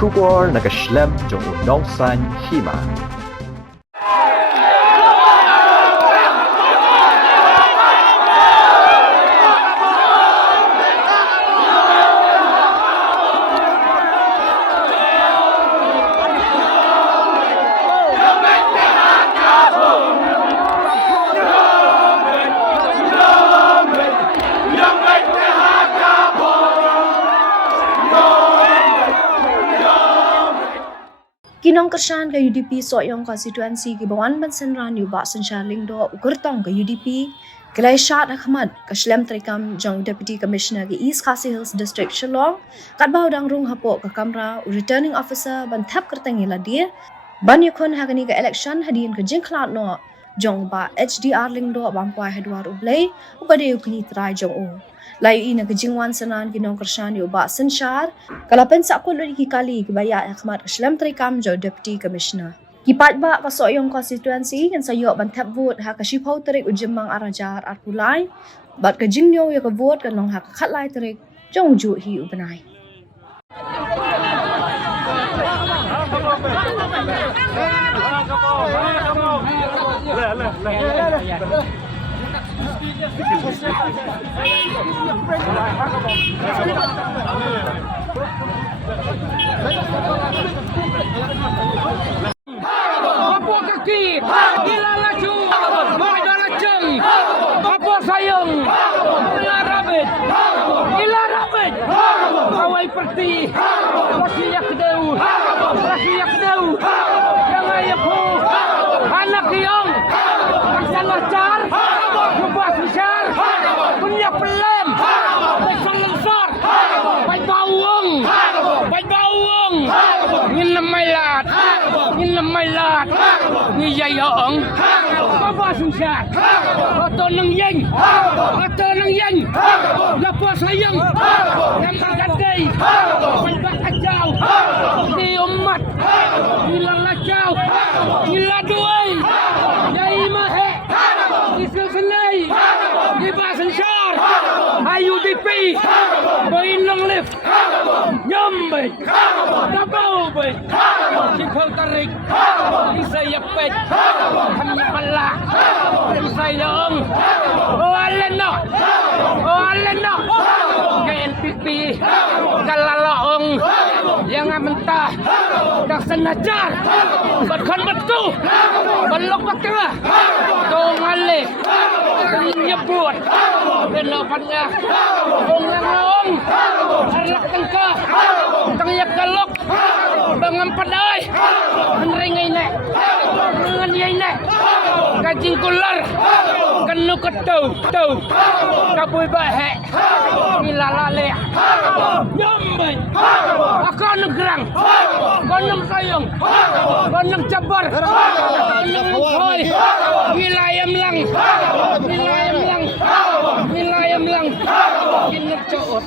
Kubor nagaslem jong unongsan Hima. Jingkyrshan ke UDP Sohïong konstituensi ke Bawan Bansenran Yuba Senchaling do Kyrtong ke UDP ke Ïashad Ahmad ke Shlem Trikam jong Deputy Commissioner ke East Khasi Hills District Shillong kat bau dang rung hapok ke kamera returning officer ban thap kerteng ila dia ban yakun hagani ke election hadin ke Jingkyrshan no jong ba HDR ling do bangkwai hadwar ublay ubade ukni trai jong u lai ina ke jingwan sanan Jingkyrshan Yuba Senchar kalapen sakul lagi kali ke baya Ahmad Shlem Trikam jo Deputy Commissioner ki Paidbah ka Sohïong konstituensi kan sayok ban tap vote ha ka shipau tarik ujemang arajar arpulai bat ka jingnyo ya ka vote kan long ha ka khatlai tarik jong ju hi ubanai Apa kaki, gila laju, ada lajeng, apa sayang, gila rabit, kawai perti, rasiak kedau, yang ayahku, anak yang, akan lancar, ubah besar, punya pelem, besar lensar, baik bawang, nginem mailat, ngiyay hoong, apa susah, atau nang yang, lepas sayang, yang bergandai, berbat kacau, di umat, gila lacau, gila duai, yai mahe, di selesai, di basensyar, IUDP, berindang lift, nyambai, dabau-bai, sipau tarik, isaya pet, hanya pelak, sayang, alena, ke NPP, kalalaong, yang mentah, dah senajar, berkan betul, belok ke tengah, dong alih, nyebut, delapannya, dong, harlak tengkah, tengyak galok, bangan padai, meneringai nek, menganiai nek, kajing kular, kenu ketau, kabui bahek, nilalale, nyambai, akan negerang, koneng sayang, koneng cabar, koneng koi, wilayam lang, kinet coot.